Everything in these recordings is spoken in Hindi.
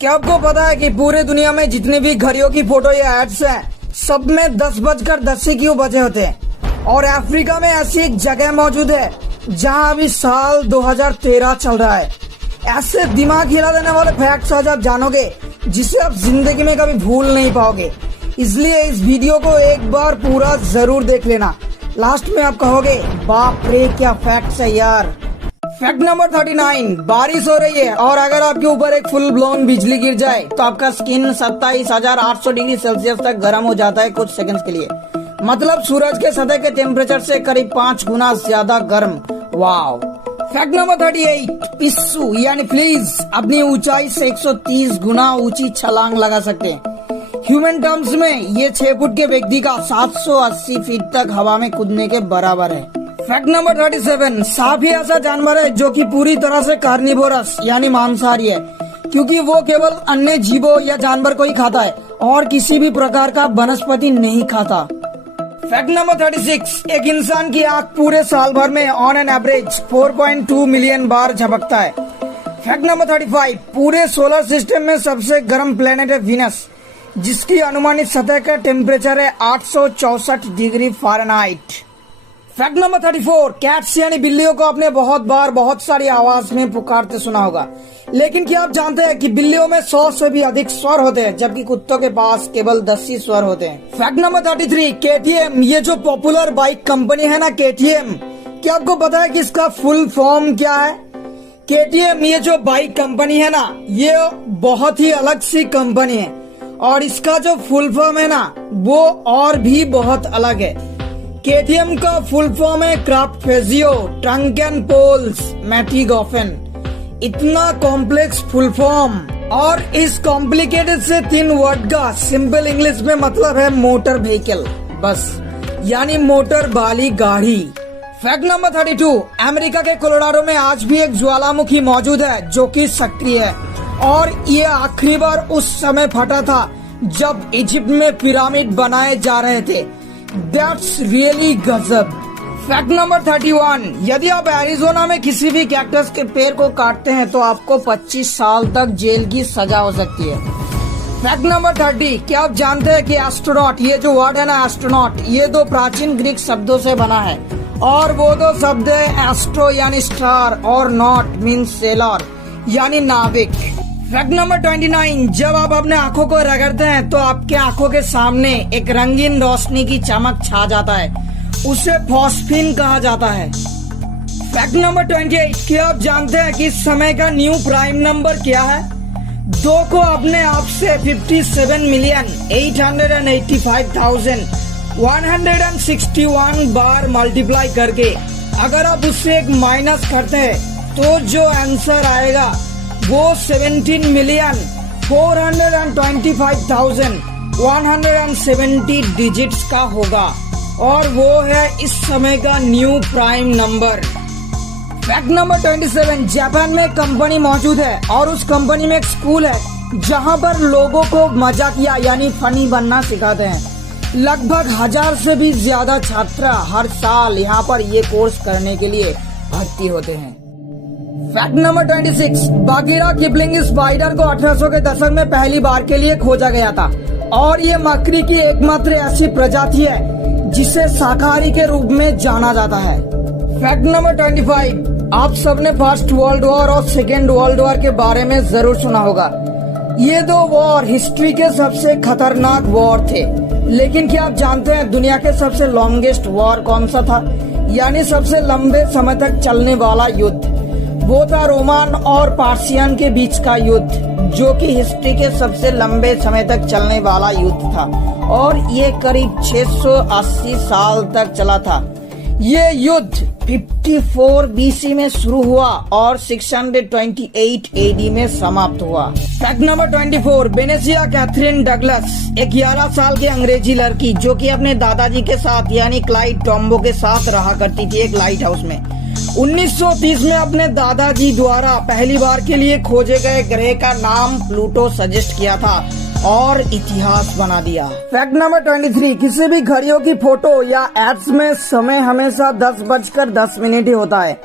क्या आपको पता है कि पूरे दुनिया में जितनी भी घड़ियों की फोटो या एड्स हैं, सब में 10:10 क्यों बजे होते हैं? और अफ्रीका में ऐसी एक जगह मौजूद है जहां अभी साल 2013 चल रहा है। ऐसे दिमाग हिला देने वाले फैक्ट्स आज आप जानोगे जिसे आप जिंदगी में कभी भूल नहीं पाओगे। इसलिए इस वीडियो को एक बार पूरा जरूर देख लेना। लास्ट में आप कहोगे बाप रे क्या फैक्ट्स है यार। फैक्ट नंबर 39, बारिश हो रही है और अगर आपके ऊपर एक फुल ब्लोन बिजली गिर जाए तो आपका स्किन 27,800 डिग्री सेल्सियस तक गर्म हो जाता है कुछ सेकंड्स के लिए। मतलब सूरज के सतह के टेम्परेचर से करीब 5 गुना ज्यादा गर्म। वाव। फैक्ट नंबर 38, पिस्सू यानी फ्लीज अपनी ऊंचाई से 130 गुना ऊंची छलांग लगा सकते हैं। ह्यूमन टर्म्स में ये 6 फुट के व्यक्ति का 780 फीट तक हवा में कूदने के बराबर है। फैक्ट नंबर 37, सांप ही ऐसा जानवर है जो कि पूरी तरह से कार्निवोरस यानी मांसाहारी है, क्योंकि वो केवल अन्य जीवों या जानवर को ही खाता है और किसी भी प्रकार का वनस्पति नहीं खाता। फैक्ट नंबर 36, एक इंसान की आंख पूरे साल भर में ऑन एन एवरेज 4.2 मिलियन बार झपकता है। फैक्ट नंबर 35, पूरे सोलर सिस्टम में सबसे गर्म प्लेनेट है वीनस, जिसकी अनुमानित सतह का टेम्परेचर है 864 degree Fahrenheit. Fact number 34, cats यानी बिल्लियों को आपने बहुत बार बहुत सारी आवाज में पुकारते सुना होगा, लेकिन क्या आप जानते हैं कि बिल्लियों में 100 से भी अधिक स्वर होते हैं, जबकि कुत्तों के पास केवल 10 ही स्वर होते हैं। फैक्ट नंबर 33, KTM ये जो पॉपुलर बाइक कंपनी है ना KTM, क्या आपको पता है कि इसका फुल फॉर्म क्या है? KTM ये जो बाइक कंपनी है ना, ये बहुत ही अलग सी कंपनी है और इसका जो फुल फॉर्म है ना वो और भी बहुत अलग है। KTM का फुल फॉर्म है क्राफ्टफेजियो ट्रंकेन पोल्स मैटिगोफेन। इतना कॉम्प्लेक्स फुल फॉर्म और इस कॉम्प्लिकेटेड से 3 वर्ड का सिंपल इंग्लिश में मतलब है मोटर व्हीकल, बस यानी मोटर वाली गाड़ी। फैक्ट नंबर 32, अमेरिका के कोलोराडो में आज भी एक ज्वालामुखी मौजूद है जो कि सक्रिय है और ये आखिरी बार उस समय फटा था जब इजिप्ट में पिरामिड बनाए जा रहे थे। That's really गजब। फैक्ट नंबर 31, यदि आप एरिजोना में किसी भी कैक्टस के पेड़ को काटते हैं तो आपको 25 साल तक जेल की सजा हो सकती है। फैक्ट नंबर 30, क्या आप जानते हैं कि एस्ट्रोनॉट ये जो वर्ड है ना एस्ट्रोनॉट, ये 2 प्राचीन ग्रीक शब्दों से बना है और वो 2 शब्द है एस्ट्रो यानी स्टार और नॉट मीन्स सेलर यानी नाविक। फैक्ट नंबर 29, जब आप अपने आंखों को रगड़ते हैं तो आपके आंखों के सामने एक रंगीन रोशनी की चमक छा जाता है, उसे फॉस्फिन कहा जाता है। फैक्ट नंबर 28, क्या आप जानते हैं कि इस समय का न्यू प्राइम नंबर क्या है? 2 को अपने आप से 57,885,161 बार मल्टीप्लाई करके अगर आप उससे एक माइनस करते हैं तो जो आंसर आएगा वो 17,425,170 डिजिट्स का होगा और वो है इस समय का new prime number. Fact number 27, Japan में एक कंपनी मौजूद है और उस कंपनी में एक स्कूल है जहां पर लोगों को मजाकिया यानी फनी बनना सिखाते हैं। लगभग 1000 से भी ज्यादा छात्र हर साल यहाँ पर ये कोर्स करने के लिए भर्ती होते हैं। फैक्ट नंबर 26, बागिरा किपलिंग स्पाइडर को 1800 के दशक में पहली बार के लिए खोजा गया था और ये मकड़ी की एकमात्र ऐसी प्रजाति है जिसे शाकाहारी के रूप में जाना जाता है। फैक्ट नंबर 25, आप सबने फर्स्ट वर्ल्ड वॉर और सेकेंड वर्ल्ड वॉर के बारे में जरूर सुना होगा। ये 2 वॉर हिस्ट्री के सबसे खतरनाक वॉर थे, लेकिन क्या आप जानते हैं दुनिया के सबसे लॉन्गेस्ट वॉर कौन सा था? यानी सबसे लंबे समय तक चलने वाला युद्ध, वो था रोमान और पार्सियन के बीच का युद्ध, जो कि हिस्ट्री के सबसे लंबे समय तक चलने वाला युद्ध था और ये करीब 680 साल तक चला था। ये युद्ध 54 BC में शुरू हुआ और 628 AD में समाप्त हुआ। Fact number 24, Venetia Katharine Douglas एक 11 साल की अंग्रेजी लड़की जो कि अपने दादाजी के साथ यानी क्लाइड टॉम्बो के साथ रहा करती थी एक लाइट हाउस में, 1930 में अपने दादाजी द्वारा पहली बार के लिए खोजे गए ग्रह का नाम प्लूटो सजेस्ट किया था और इतिहास बना दिया। फैक्ट नंबर 23, किसी भी घड़ियों की फोटो या एड्स में समय हमेशा 10:10 ही होता है।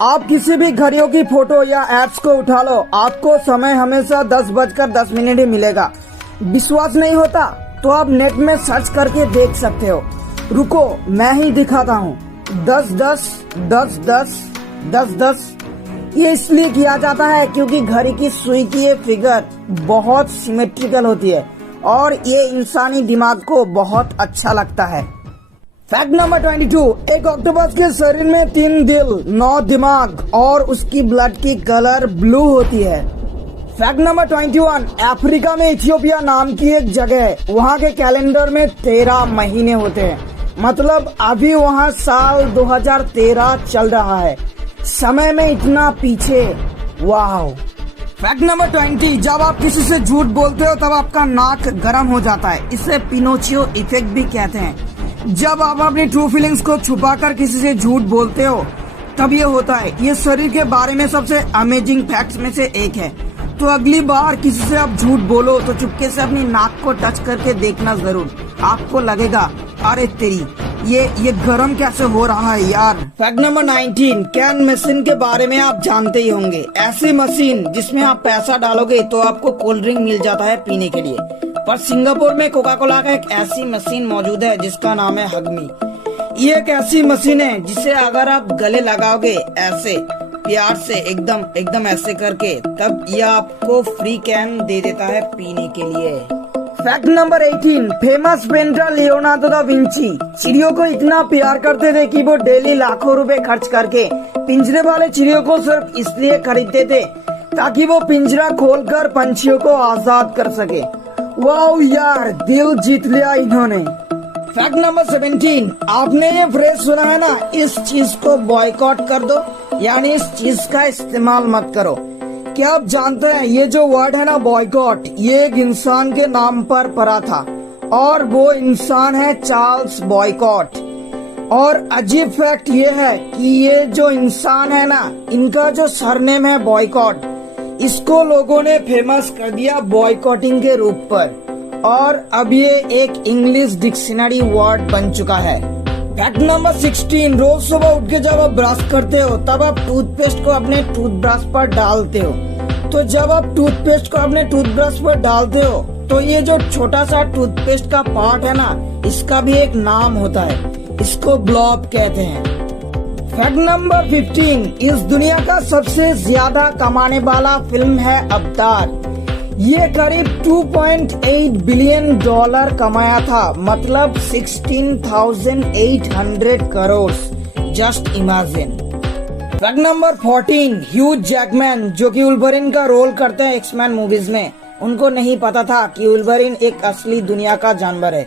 आप किसी भी घड़ियों की फोटो या एप्स को उठा लो, आपको समय हमेशा 10:10 ही मिलेगा। विश्वास नहीं होता तो आप नेट में सर्च करके देख सकते हो। रुको मैं ही दिखाता हूँ। 10:10 ये इसलिए किया जाता है क्योंकि घड़ी की सुई की ये फिगर बहुत सिमेट्रिकल होती है और ये इंसानी दिमाग को बहुत अच्छा लगता है। फैक्ट नंबर 22, एक ऑक्टोपस के शरीर में 3 दिल, 9 दिमाग और उसकी ब्लड की कलर ब्लू होती है। फैक्ट नंबर 21, अफ्रीका में इथियोपिया नाम की एक जगह है, वहाँ के कैलेंडर में 13 महीने होते हैं। मतलब अभी वहाँ साल 2013 चल रहा है। समय में इतना पीछे, वाह। फैक्ट नंबर 20, जब आप किसी से झूठ बोलते हो तब आपका नाक गर्म हो जाता है, इसे पिनोचियो इफेक्ट भी कहते हैं। जब आप अपनी ट्रू फीलिंग्स को छुपाकर किसी से झूठ बोलते हो तब ये होता है। ये शरीर के बारे में सबसे अमेजिंग फैक्ट्स में से एक है। तो अगली बार किसी से आप झूठ बोलो तो चुपके से अपनी नाक को टच करके देखना जरूर। आपको लगेगा अरे तेरी ये गरम कैसे हो रहा है यार। फैक्ट नंबर 19, कैन मशीन के बारे में आप जानते ही होंगे। ऐसी मशीन जिसमें आप पैसा डालोगे तो आपको कोल्ड ड्रिंक मिल जाता है पीने के लिए। पर सिंगापुर में कोका कोला का एक ऐसी मशीन मौजूद है जिसका नाम है हगमी। ये एक ऐसी मशीन है जिसे अगर आप गले लगाओगे ऐसे प्यार से एकदम ऐसे करके, तब यह आपको फ्री कैन दे देता है पीने के लिए। Fact number 18, famous painter Leonardo da Vinci चिड़ियों को इतना प्यार करते थे कि वो डेली लाखों रुपए खर्च करके पिंजरे वाले चिड़ियों को सिर्फ इसलिए खरीदते थे ताकि वो पिंजरा खोलकर पंछियों को आजाद कर सके। वाह यार, दिल जीत लिया इन्होंने। फैक्ट नंबर 17, आपने ये फ्रेज सुना है ना, इस चीज को बॉयकॉट कर दो, यानी इस चीज का इस्तेमाल मत करो। क्या आप जानते हैं ये जो वर्ड है ना बॉयकॉट, ये एक इंसान के नाम पर पड़ा था और वो इंसान है चार्ल्स बॉयकॉट। और अजीब फैक्ट ये है कि ये जो इंसान है ना, इनका जो सरनेम है बॉयकॉट, इसको लोगों ने फेमस कर दिया बॉयकॉटिंग के रूप पर और अब ये एक इंग्लिश डिक्शनरी वर्ड बन चुका है। फैक्ट नंबर 16, रोज सुबह उठ के जब आप ब्रश करते हो तब आप टूथपेस्ट को अपने टूथब्रश पर डालते हो। तो जब आप टूथपेस्ट को अपने टूथब्रश पर डालते हो तो ये जो छोटा सा टूथपेस्ट का पार्ट है ना, इसका भी एक नाम होता है, इसको ब्लॉब कहते हैं। फैक्ट नंबर 15, इस दुनिया का सबसे ज्यादा कमाने वाला फिल्म है अवतार। ये करीब $2.8 बिलियन कमाया था, मतलब 16,800 crore. Just imagine. Fact number 14, Hugh Jackman जो कि वुल्वरिन का रोल करते हैं एक्समैन मूवीज में, उनको नहीं पता था कि वुल्वरिन एक असली दुनिया का जानवर है।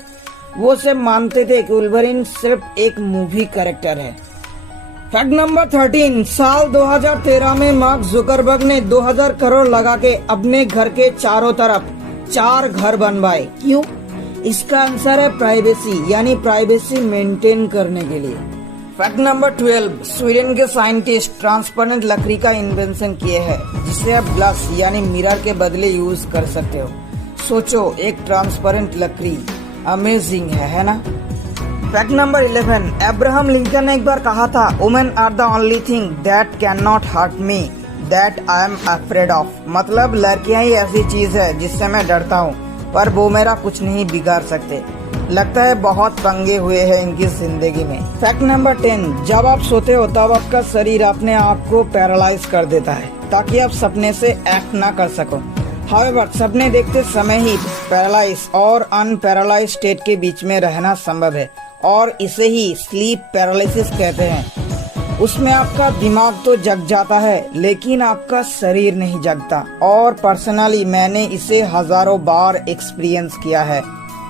वो सिर्फ मानते थे कि वुल्वरिन सिर्फ एक मूवी कैरेक्टर है। फैक्ट नंबर 13, साल 2013 में मार्क जुकरबर्ग ने 2000 करोड़ लगा के अपने घर के चारों तरफ 4 घर बनवाए। क्यों? इसका आंसर है प्राइवेसी, यानी प्राइवेसी मेंटेन करने के लिए। फैक्ट नंबर 12, स्वीडन के साइंटिस्ट ट्रांसपेरेंट लकड़ी का इन्वेंशन किए हैं जिसे आप ग्लास यानी मिरर के बदले यूज कर सकते हो। सोचो, एक ट्रांसपेरेंट लकड़ी, अमेजिंग है ना। फैक्ट नंबर 11, अब्राहम लिंकन ने एक बार कहा था, women are the only thing that can not hurt me that I am afraid of. मतलब लड़कियां ही ऐसी चीज है जिससे मैं डरता हूँ पर वो मेरा कुछ नहीं बिगाड़ सकते। लगता है बहुत पंगे हुए हैं इनकी जिंदगी में। फैक्ट नंबर 10, जब आप सोते हो तब आपका शरीर अपने आप को पैरालाइज कर देता है ताकि आप सपने से एक्ट ना कर सको। हाउएवर, सपने देखते समय ही पैरालाइज और अनपैरालाइज स्टेट के बीच में रहना संभव है और इसे ही स्लीप पैरालिसिस कहते हैं। उसमें आपका दिमाग तो जग जाता है लेकिन आपका शरीर नहीं जगता और पर्सनली मैंने इसे हजारों बार एक्सपीरियंस किया है।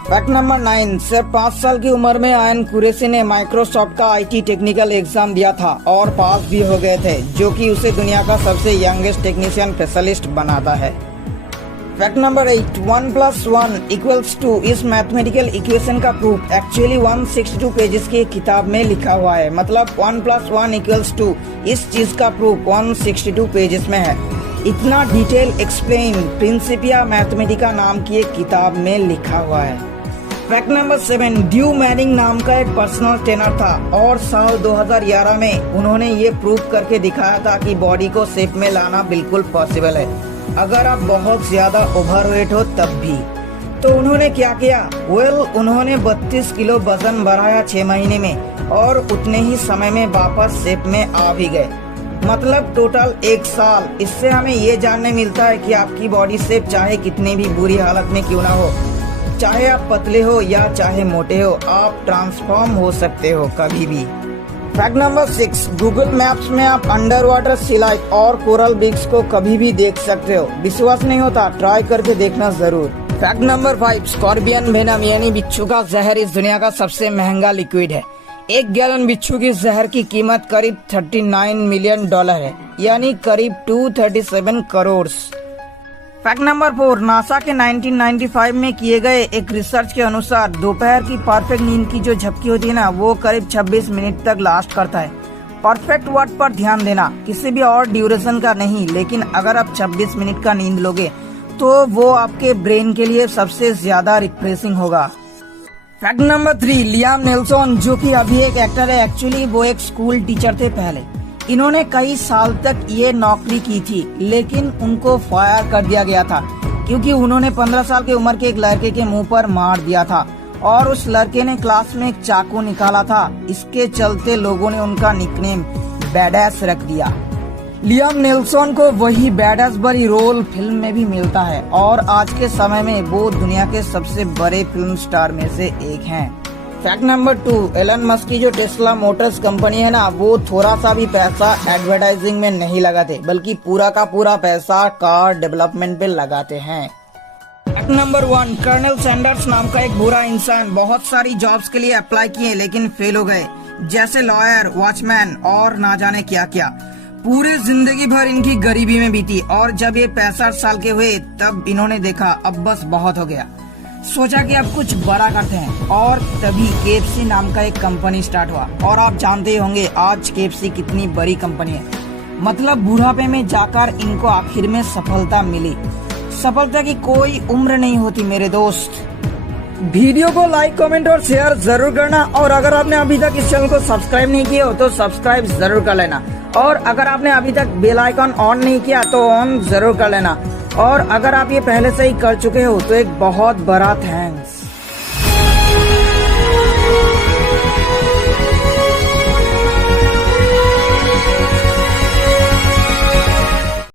फैक्ट नंबर 9, सिर्फ 5 साल की उम्र में आयन कुरैशी ने माइक्रोसॉफ्ट का IT टेक्निकल एग्जाम दिया था और पास भी हो गए थे, जो कि उसे दुनिया का सबसे यंगेस्ट टेक्नीशियन स्पेशलिस्ट बनाता है। फैक्ट नंबर 8, 1 + 1 = 2 इस मैथमेटिकल इक्वेशन का प्रूफ एक्चुअली 162 पेजेस की किताब में लिखा हुआ है। मतलब 1 + 1 = 2 इस चीज का प्रूफ 162 पेजेस में है। इतना डिटेल एक्सप्लेन प्रिंसिपिया मैथमेटिका नाम की एक किताब में लिखा हुआ है। फैक्ट नंबर 7, ड्रू मैनिंग नाम का एक पर्सनल ट्रेनर था और साल 2011 में उन्होंने ये प्रूव करके दिखाया था कि बॉडी को शेप में लाना बिल्कुल पॉसिबल है, अगर आप बहुत ज्यादा ओवरवेट हो तब भी। तो उन्होंने क्या किया? उन्होंने 32 किलो वजन बढ़ाया 6 महीने में और उतने ही समय में वापस शेप में आ भी गए, मतलब टोटल 1 साल। इससे हमें ये जानने मिलता है कि आपकी बॉडी शेप चाहे कितनी भी बुरी हालत में क्यों ना हो, चाहे आप पतले हो या चाहे मोटे हो, आप ट्रांसफॉर्म हो सकते हो कभी भी। फैक्ट नंबर 6, गूगल मैप्स में आप अंडर वाटर सी लाइफ और कोरल बीच को कभी भी देख सकते हो। विश्वास नहीं होता? ट्राई करके देखना जरूर। फैक्ट नंबर 5, स्कॉर्पियन वेनम यानी बिच्छू का जहर इस दुनिया का सबसे महंगा लिक्विड है। 1 गैलन बिच्छू की जहर की कीमत करीब $39 मिलियन है, यानी करीब 237 करोड़। फैक्ट नंबर 4, नासा के 1995 में किए गए एक रिसर्च के अनुसार दोपहर की परफेक्ट नींद की जो झपकी होती है ना, वो करीब 26 मिनट तक लास्ट करता है। परफेक्ट वर्ड पर ध्यान देना, किसी भी और ड्यूरेशन का नहीं, लेकिन अगर आप 26 मिनट का नींद लोगे तो वो आपके ब्रेन के लिए सबसे ज्यादा रिफ्रेशिंग होगा। फैक्ट नंबर 3, लियाम नेल्सन जो कि अभी एक एक्टर है, एक्चुअली वो एक स्कूल टीचर थे पहले। इन्होंने कई साल तक ये नौकरी की थी, लेकिन उनको फायर कर दिया गया था क्योंकि उन्होंने 15 साल की उम्र के एक लड़के के मुंह पर मार दिया था और उस लड़के ने क्लास में एक चाकू निकाला था। इसके चलते लोगों ने उनका निकनेम बैडएस रख दिया। लियाम नेल्सन को वही बैडएस बड़ी रोल फिल्म में भी मिलता है और आज के समय में वो दुनिया के सबसे बड़े फिल्म स्टार में से एक हैं। फैक्ट नंबर 2, एलन मस्क की जो टेस्ला मोटर्स कंपनी है ना, वो थोड़ा सा भी पैसा एडवर्टाइजिंग में नहीं लगाते, बल्कि पूरा का पूरा पैसा कार डेवलपमेंट पे लगाते हैं। फैक्ट नंबर 1, कर्नल सैंडर्स नाम का एक बुरा इंसान बहुत सारी जॉब्स के लिए अप्लाई किए लेकिन फेल हो गए, जैसे लॉयर, वॉचमैन और ना जाने क्या क्या। पूरे जिंदगी भर इनकी गरीबी में बीती और जब ये 65 साल के हुए तब इन्होंने देखा अब बस बहुत हो गया। सोचा कि अब कुछ बड़ा करते हैं और तभी KFC नाम का एक कंपनी स्टार्ट हुआ। और आप जानते ही होंगे आज KFC कितनी बड़ी कंपनी है, मतलब बुढ़ापे में जाकर इनको आखिर में सफलता मिली। सफलता की कोई उम्र नहीं होती मेरे दोस्त। वीडियो को लाइक, कमेंट और शेयर जरूर करना और अगर आपने अभी तक इस चैनल को सब्सक्राइब नहीं किया हो तो सब्सक्राइब जरूर कर लेना और अगर आपने अभी तक बेल आइकन ऑन नहीं किया तो ऑन जरूर कर लेना और अगर आप ये पहले से ही कर चुके हो तो एक बहुत बड़ा थैंक्स।